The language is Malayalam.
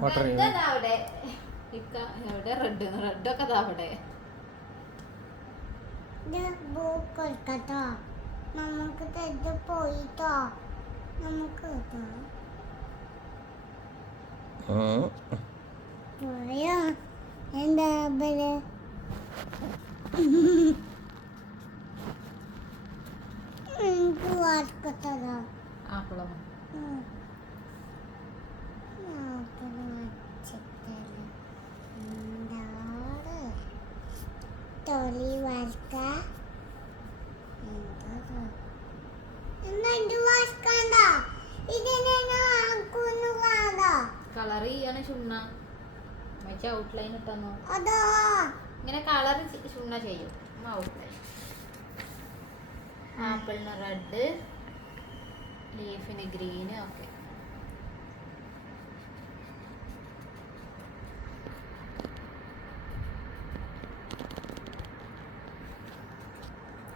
വാട്ടർ അവിടെ എവിടെ റെഡൊക്കെ അവിടെ നമുക്ക് തെറ്റ് പോയിട്ടോ നമുക്ക് പോയോ എന്താ എനിക്ക് വാർക്കത്തതാ ആപ്പിളോ തൊലി വാർക്ക കളർ ചെയ്യാണ് ചുണ്ണ ഔട്ട്ലൈൻ ഇട്ടന്നോ അതോ ഇങ്ങനെ കളർ ചുണ്ണ ചെയ്യും ഔട്ട്ലൈൻ ആപ്പിളിന് റെഡ് ലീഫിന് ഗ്രീന് ഒക്കെ